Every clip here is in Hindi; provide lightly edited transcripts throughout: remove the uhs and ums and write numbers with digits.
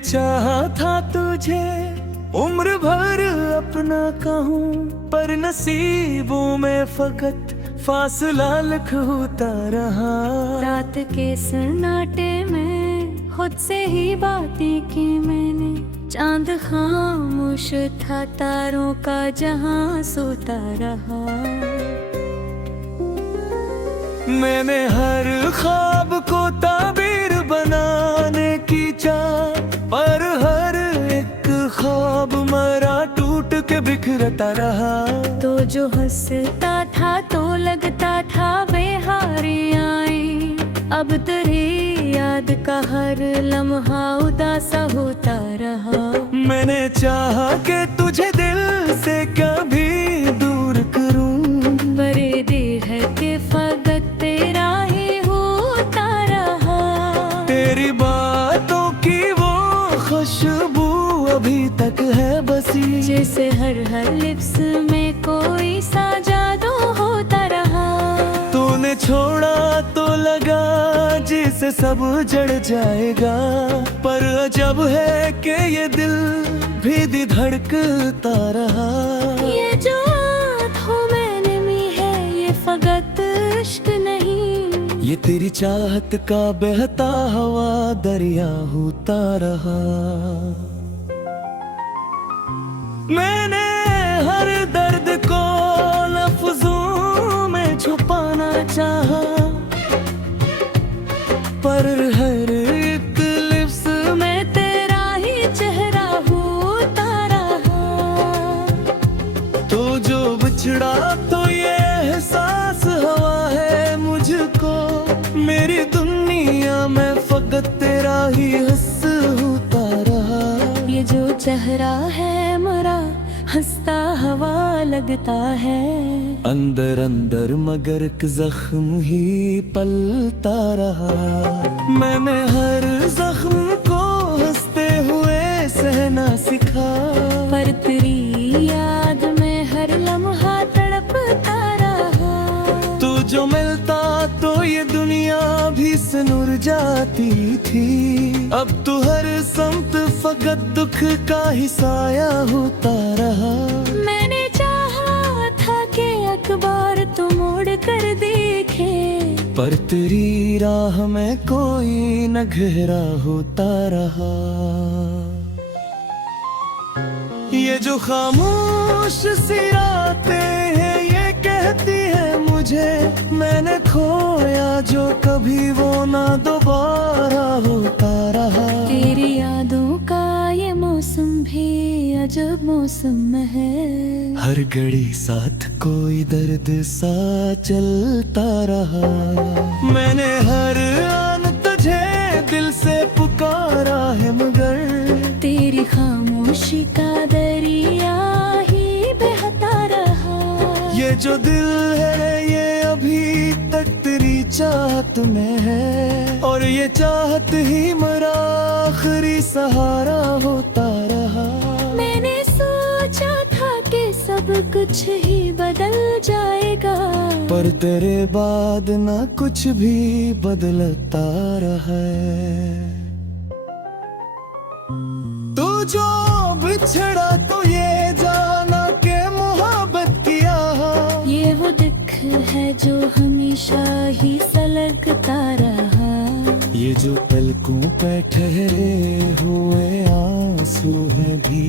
चाहा था तुझे उम्र भर अपना कहूँ, पर नसीबों में फकत फासला लिख होता रहा। रात के सन्नाटे में खुद से ही बातें की मैंने, चांद खामोश था तारों का जहां सोता रहा। मैंने हर ख्वाब को ताबीर बनाने की चाह, पर हर एक ख्वाब मरा टूट के बिखरता रहा। तो जो हंसता था तो लगता था बेहारी आई, अब तेरी याद का हर लम्हा उदासा होता रहा। मैंने चाहा कि तुझे दिल से कभी दूर करूं, बरे दिल है कि फकत तेरा ही होता रहा। तेरी बातों की वो खुशबू अभी तक है बसी, जैसे हर लिप्स में कोई सा जादू होता रहा। तूने छोड़ा तो लगा जिसे सब जड़ जाएगा, पर अजब है कि ये दिल भी धड़कता रहा। ये जो आँखों में नमी है ये फकत इश्क नहीं, ये तेरी चाहत का बहता हवा दरिया होता रहा। मैंने हर दर्द को लफ्जों में छुपाना चाहा, पर हर एक लिप्स मैं तेरा ही चेहरा होता रहा। तो जो बिछड़ा तो ये एहसास हवा है मुझको, मेरी दुनिया में फकत तेरा ही हंस होता रहा। ये जो चेहरा है मरा हंसता हवा लगता है, अंदर अंदर मगर एक जख्म ही पलता रहा। मैंने हर जख्म को हंसते हुए सहना सिखा, पर तेरी याद में हर लम्हा तड़पता रहा। तू जो मिलता तो ये दुनिया भी सनुर जाती थी, अब तू हर समत फकत दुख का ही साया होता रहा। मैंने चाहा था कि अखबार तो मोड़ कर देखे, पर तेरी राह में कोई न घेरा होता रहा। ये जो खामोश सी रातें हैं ये कहती है मुझे, मैंने खोया जो कभी वो ना दोबारा होता रहा। तेरी यादों का ये मौसम भी अजब मौसम है, हर घड़ी साथ कोई दर्द सा चलता रहा। मैंने हर आन तुझे दिल से पुकारा है, मगर तेरी खामोशी का दरिया ही बहता रहा। ये जो दिल है ये अभी तक तेरी चाहत में है, और ये चाहत ही मेरा आखिरी सहारा होता रहा। मैंने सोचा था कि सब कुछ ही बदल जाएगा, पर तेरे बाद ना कुछ भी बदलता रहा है। तू जो बिछड़ा तो ये जाना के मोहब्बत किया, ये वो दुख है जो हमेशा ही सलगता रहा। ये जो पलकों पे ठहरे हुए आंसू हैं भी,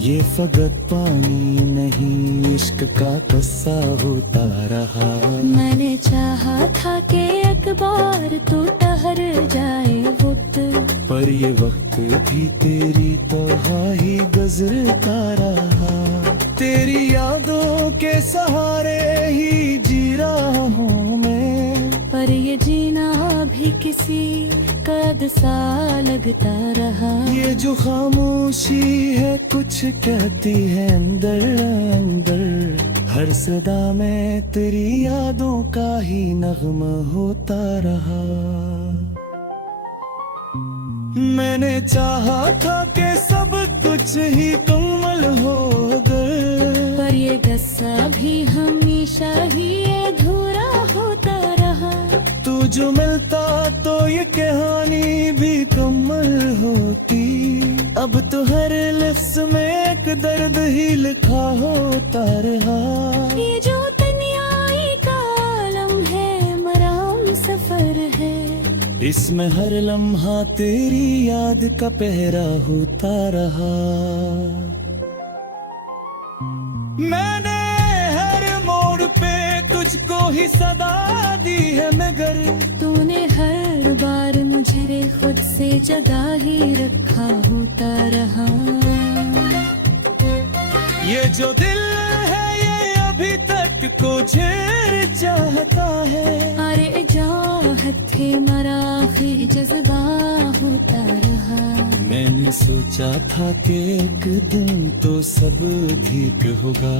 ये फकत पानी नहीं इश्क का कस्सा होता रहा। मैंने चाहा था कि अखबार तो ठहर जाए वक्त, पर ये वक्त भी तेरी तबाही गुजरता रहा। तेरी यादों के सहारे ही जी रहा हूँ मैं, पर ये जीना भी किसी कद सा लगता रहा। ये जो खामोशी है कुछ कहती है अंदर अंदर, हर सदा में तेरी यादों का ही नगमा होता रहा। मैंने चाहा था कि सब कुछ ही कमल हो गए, पर ये गस्सा भी हमेशा ही अधूरा होता रहा। तू जो मिलता तो ये कहानी भी कमल होती। अब तो हर लफ्ज में एक दर्द ही लिखा होता रहा। ये जो दुनियाई का आलम है, मराम सफर है, इसमें हर लम्हा तेरी याद का पहरा होता रहा। मैंने हर मोड़ पे तुझको ही सदा दी है, मगर तूने हर बार मुझे खुद से जगा ही रखा होता रहा। ये जो दिल है ये अभी तक तुझे चाहता है। अरे चाहत थे मरा फिर जज्बा होता रहा। मैंने सोचा था कि एक दिन तो सब ठीक होगा,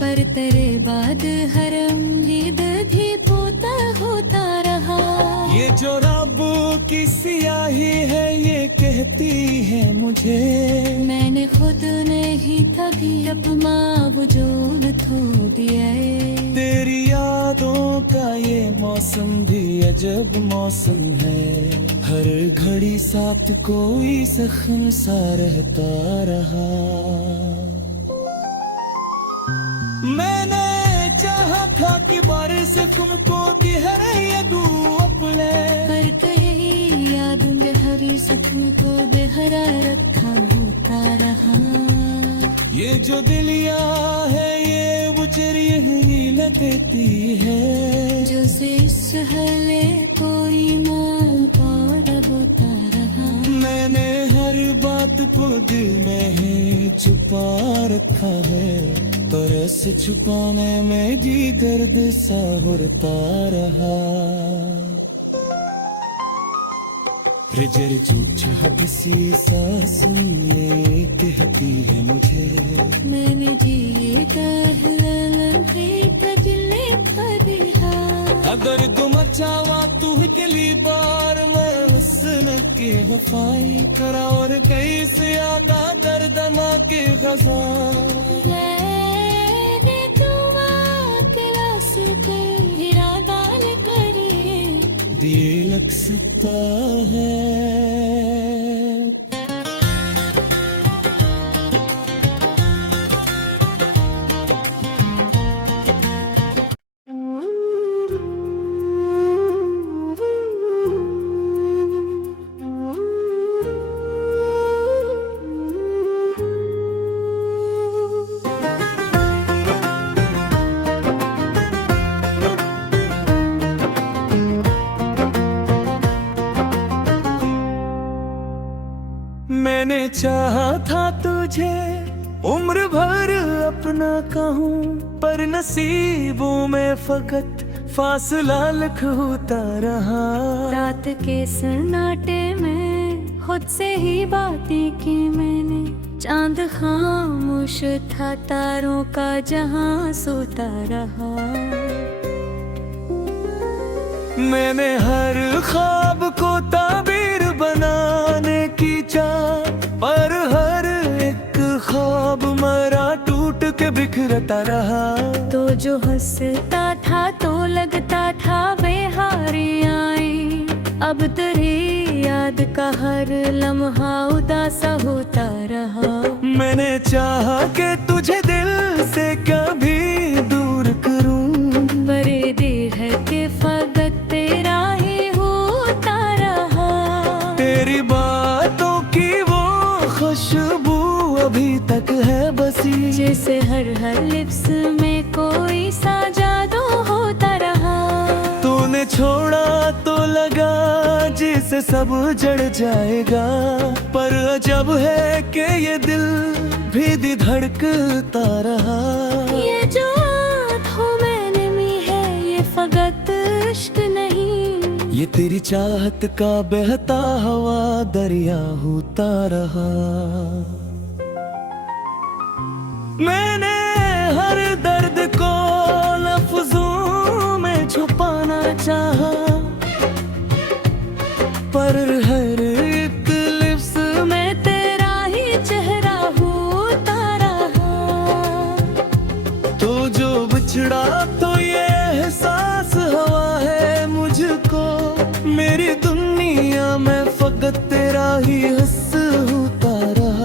पर तेरे बाद हर उम्मीद भी पोता होता रहा। ये जो रब की सियाही है ये कहती है मुझे, मैंने खुद नहीं था कि अपना वजूद खो दिया। तेरी यादों का ये मौसम भी अजब मौसम है। हर घड़ी साथ कोई सखन सा रहता रहा। मैंने चाहा था कि बारिश तुमको गहरे अपने, पर कहीं याद में हर सपन को बेहरा रखा होता रहा। ये जो दिलिया है ये बुचरी ही न देती है, जो से सहले कोई मान पौधा होता रहा। मैंने हर बात को दिल में ही छुपा रखा है, पर ऐसे छुपाने में जी दर्द सा होता रहा। जर झूठ हबसी सांसों ये कहती है मुझे, मैंने जी तजले दिया। अगर तुम चावा तू के लिए बार मैं हसन के वफाई करा, और कई से आदा दर्द माँ के खजा। मैंने दुआ क्लास के इरादा करे दिए लग सकता है। मैंने चाहा था तुझे उम्र भर अपना कहूँ, पर नसीबों में फकत फासला लिख होता रहा। रात के सन्नाटे में खुद से ही बातें की मैंने, चांद खामोश था तारों का जहां सोता रहा। मैंने हर ख्वाब को ताबीर बनाने की चाह, पर हर एक ख्वाब मरा टूट के बिखरता रहा। तो जो हंसता था तो लगता था बेहारी आई, अब तेरी याद का हर लम्हा उदासा होता रहा। मैंने चाहा कि तुझे दिल से कभी दूर करूं, बरे देर है कि फकत तेरा ही होता रहा। तेरी बातों की वो खुशबू अभी तक है बसी, जैसे हर लिप्स में कोई सा जादू होता रहा। तूने छोड़ा तो लगा जिसे सब जड़ जाएगा, पर अजब है कि ये दिल भी धड़कता रहा। ये जो आँखों में नमी है ये फकत इश्क नहीं, ये तेरी चाहत का बहता हवा दरिया होता रहा। मैंने हर दर्द को लफ्जों में छुपाना चाहा, पर हर एक लिप्स मैं तेरा ही चेहरा होता रहा। तो जो बिछड़ा तो ये एहसास हवा है मुझको, मेरी दुनिया में फकत तेरा ही हंस होता रहा।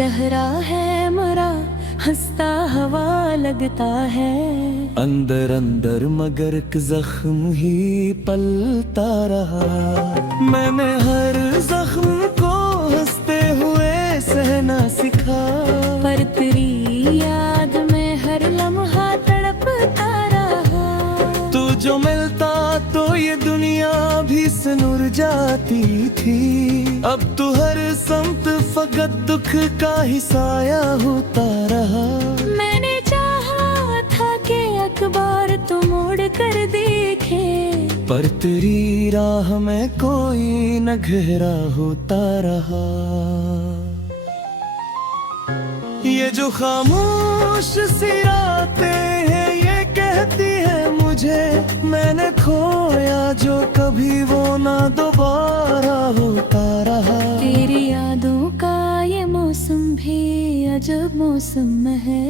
सहरा है मरा हंसता हवा लगता है। अंदर अंदर मगर एक जख्म ही पलता रहा। मैंने हर जख्म को हंसते हुए सहना सिखा। पर तेरी याद में हर लम्हा तड़पता रहा। तू जो मिलता तो ये दुनिया भी सनुर जाती थी। अब तू हर समत फकत दुख का ही साया होता रहा। मैंने चाहा था कि अखबार तो मोड़ कर देखे, पर तेरी राह में कोई न घेरा होता रहा। ये जो खामोश सी रातें हैं ये कहती है मुझे मैंने खोया जो कभी वो ना दोबारा होता रहा। तेरी यादों का ये मौसम भी अजब मौसम है।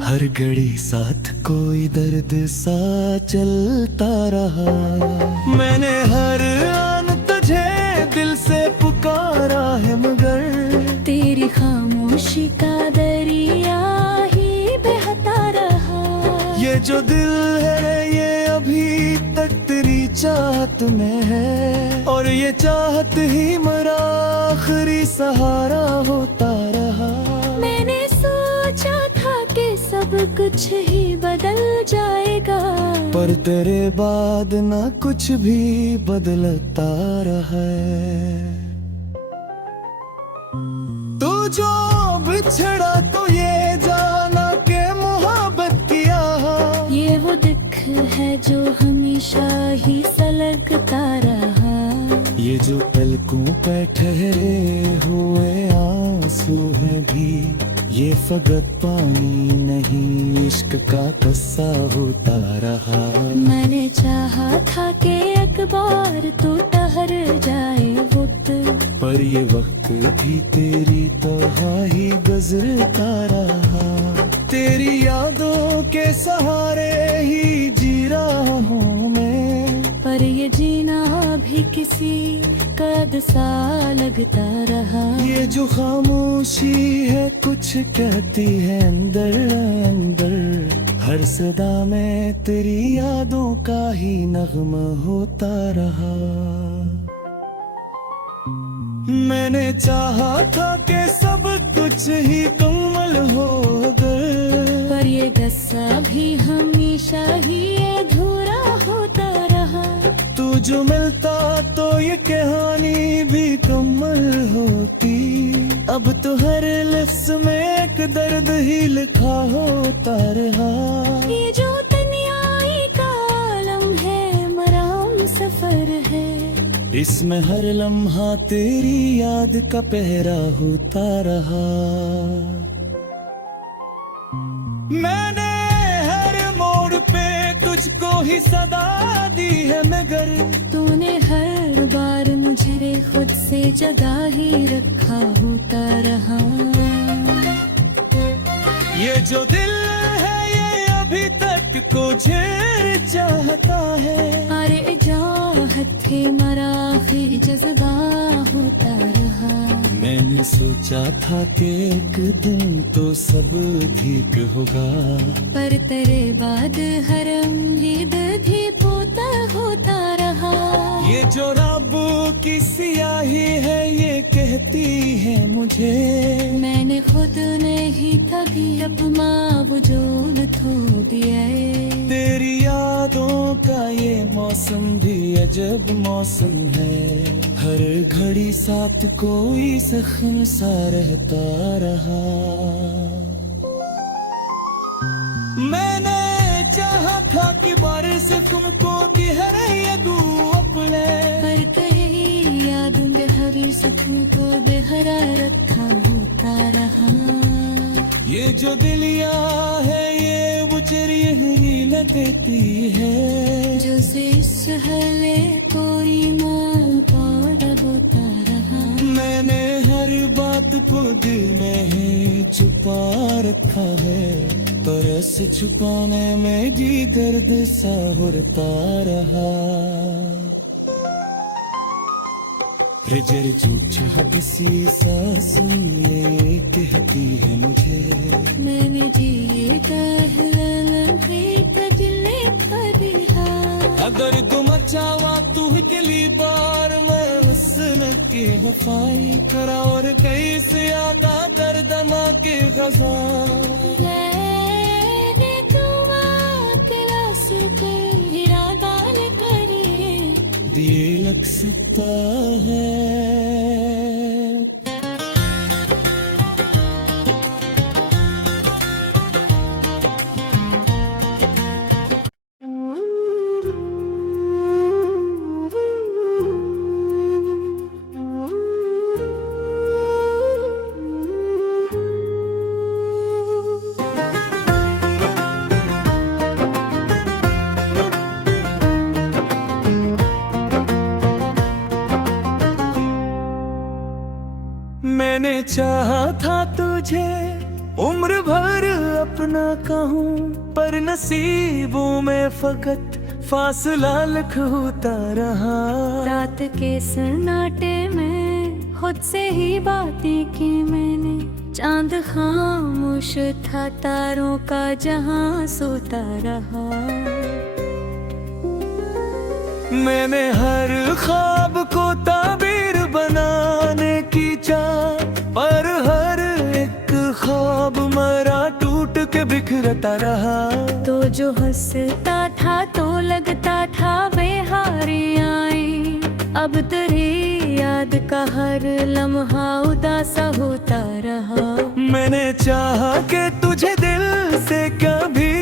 हर घड़ी साथ कोई दर्द सा चलता रहा। मैंने हर आन तुझे दिल से पुकारा है मगर तेरी खामोशी का दरिया ही बहता रहा। ये जो दिल है ये अभी तक तेरी चाहत में है। और ये चाहत ही मेरा आखिरी सहारा होता रहा। मैंने सोचा था कि सब कुछ ही बदल जाएगा, पर तेरे बाद ना कुछ भी बदलता रहा है। तू जो बिछड़ा तो ये जाना के मोहब्बत किया। ये वो दुख है जो हमेशा ही सलगता रहा। ये जो पलकों पे ठहरे हुए आंसू हैं भी ये फकत पानी नहीं इश्क का कस्सा होता रहा। मैंने चाहा था कि अखबार तो ठहर जाए वक्त, पर ये वक्त भी तेरी तबाही गुजरता रहा। तेरी यादों के सहारे ही जी रहा हूँ मैं। पर ये जीना भी किसी कद सा लगता रहा। ये जो खामोशी है कुछ कहती है अंदर अंदर। हर सदा में तेरी यादों का ही नगमा होता रहा। मैंने चाहा था कि सब कुछ ही कमल हो गए, पर ये गस्सा भी हमेशा ही अधूरा होता रहा। तू जो मिलता तो ये कहानी भी कमल होती। अब तो हर लफ्ज में एक दर्द ही लिखा होता रहा। ये जो तन्हाई का आलम है मराम सफर है। इसमें हर लम्हा तेरी याद का पहरा होता रहा। मैंने हर मोड़ पे तुझको ही सदा दी है मगर तूने हर बार मुझे खुद से जगा ही रखा होता रहा। ये जो दिल है ये अभी तक तुझे चाहता है। अरे चाहत थे मरा फिर जज्बा होता रहा। मैंने सोचा था कि एक दिन तो सब ठीक होगा, पर तेरे बाद हर उम्मीद भी पोता होता रहा। ये जो रब की सियाही है ये कहती है मुझे मैंने खुद नहीं कभी अपना वजूद खो दिया। तेरी यादों का ये मौसम भी अजब मौसम है। हर घड़ी साथ कोई सखन सा रहता रहा। मैंने चाहा था कि बारिश तुमको गहरे दू अपने, पर कहीं याद हर सुकून को बेहरा रखा होता रहा। ये जो दिलिया है ये बुचरी ही न देती है। जो से सहले कोई माँ पौधा बोता रहा। मैंने हर बात को दिल में ही छुपा रखा है, पर ऐसे छुपाने में जी दर्द सा होता रहा। जर झूठ हबसी सांसों ये कहती है मुझे मैंने जिए तजले फरिहा अगर तुम चावा तू के लिए बार मैं हसन के वफाई करा और कैसे आदा दर्दना के खजा मैंने दुआ क्लास पे इरादा करे दिए लग सकता है मैंने चाहा था तुझे उम्र भर अपना कहूँ पर नसीबों में फकत फासला लिख होता रहा रात के सन्नाटे में खुद से ही बातें की मैंने चांद खामोश था तारों का जहां सोता रहा मैंने हर ख्वाब को ताबीर बनाने की चाह पर हर एक ख्वाब मरा टूट के बिखरता रहा तो जो हंसता था तो लगता था बेहारी आई अब तेरी याद का हर लम्हा उदासा होता रहा मैंने चाहा कि तुझे दिल से कभी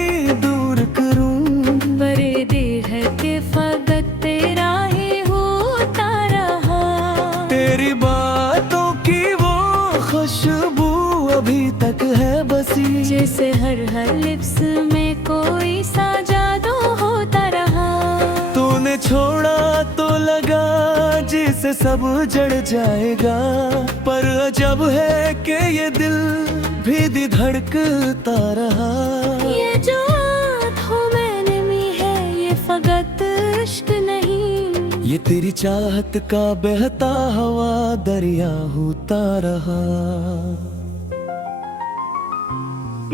दूर करूं बरे देह के फकत तेरा ही होता रहा तेरी बातों की वो खुशबू अभी तक है बसी जैसे हर लिप्स में कोई सा जादू होता रहा तूने छोड़ा तो लगा जिसे सब जड़ जाएगा पर अजब है कि ये दिल भी धड़कता रहा ये जो आँखों में नमी है ये फकत इश्क नहीं ये तेरी चाहत का बहता हवा दरिया होता रहा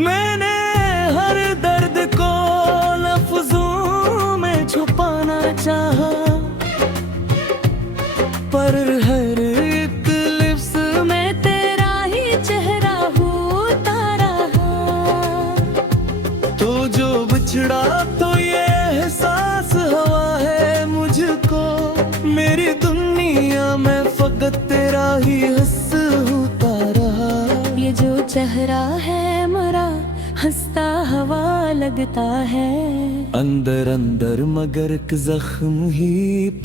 मैंने हर दर्द को लफ्जों में छुपाना चाहा पर हर एक लिप्स मैं तेरा ही चेहरा होता रहा तो जो बिछड़ा तो ये एहसास हवा है मुझको मेरी दुनिया में फकत तेरा ही हंस होता रहा ये जो चेहरा है मरा हंसता हवा लगता है अंदर अंदर मगर एक जख्म ही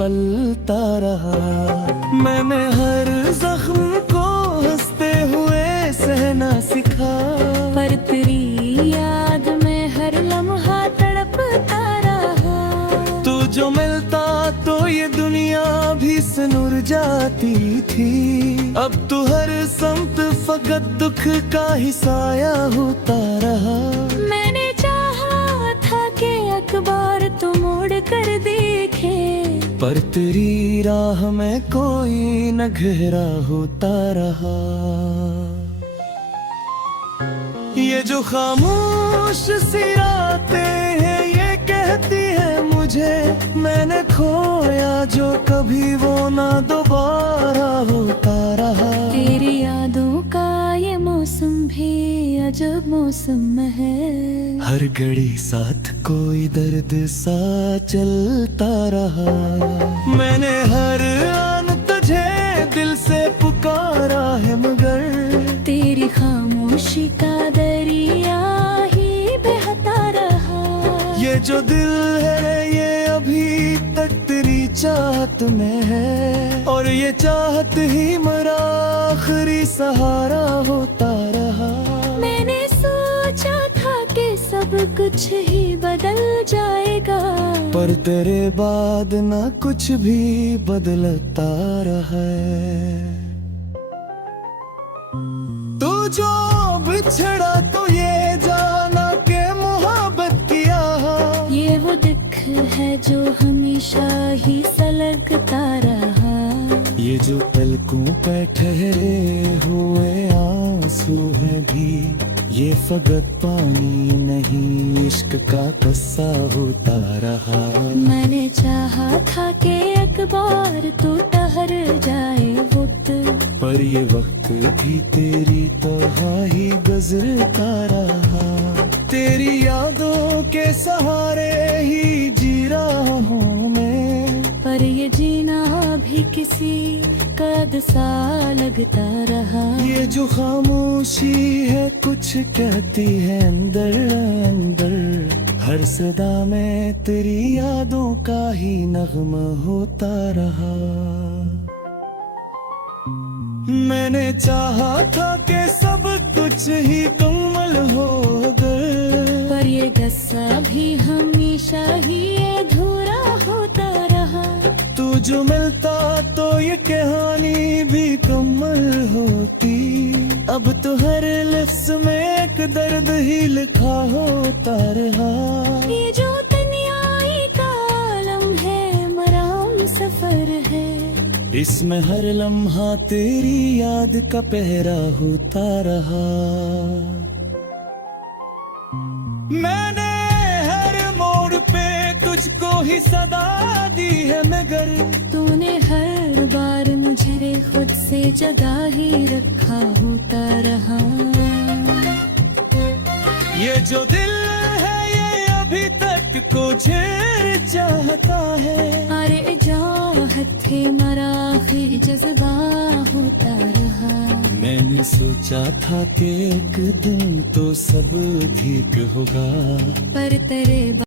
पलता रहा मैंने हर जख्म को हंसते हुए सहना सिखा पर तेरी याद में हर लम्हा तड़पता रहा तू जो मिलता तो ये दुनिया भी सनुर जाती थी अब तू हर समत फकत दुख का ही साया होता रहा मैंने चाहा था कि अखबार तो मोड़ कर देखे पर तेरी राह में कोई न गहरा होता रहा ये जो खामोश सी रातें हैं ये कहती है मुझे मैंने खोया जो कभी वो ना दोबारा होता रहा तेरी यादों का ये मौसम भी अजब मौसम है हर घड़ी साथ कोई दर्द सा चलता रहा मैंने हर आन तुझे दिल से पुकारा है मगर तेरी खामोशी का दरिया ही बहता रहा ये जो दिल है ये अभी तक तेरी चाहत में है और ये चाहत ही मेरा आखिरी सहारा होता रहा मैंने सोचा था कि सब कुछ ही बदल जाएगा पर तेरे बाद ना कुछ भी बदलता रहा है तू जो बिछड़ा तो ये जाना के मोहब्बत किया ये वो दुख है जो हमेशा ही सलगता रहा ये ये जो पलकों पे ठहरे हुए आंसू हैं भी, ये फकत पानी नहीं इश्क का कस्सा होता रहा। मैंने चाहा था कि एक बार तू ठहर जाए वक्त, पर ये वक्त भी तेरी तरह ही गुजरता रहा। तेरी यादों के सहारे ही जी रहा हूँ मैं, पर ये जीना भी किसी कद सा लगता रहा। ये जो खामोशी है कुछ कहती है अंदर अंदर, हर सदा में तेरी यादों का ही नगमा होता रहा। मैंने चाहा था कि सब कुछ ही कमल हो गए, पर ये गस्सा भी हमेशा ही अधूरा होता रहा। तू जो मिलता तो ये कहानी भी कमल होती। अब तो हर लफ्ज में एक दर्द ही लिखा होता रहा। ये जो दुनियाई का आलम है मराम सफर है, इसमें हर लम्हा तेरी याद का पहरा होता रहा। मैंने हर मोड़ पे तुझको ही सदा दी है मगर, तूने हर बार मुझे खुद से जगा ही रखा होता रहा। ये जो दिल है ये अभी तक को झेर चाहता है। अरे चाहत थे मरा आखिर जज्बा होता रहा। मैंने सोचा था कि एक दिन तो सब ठीक होगा, पर तेरे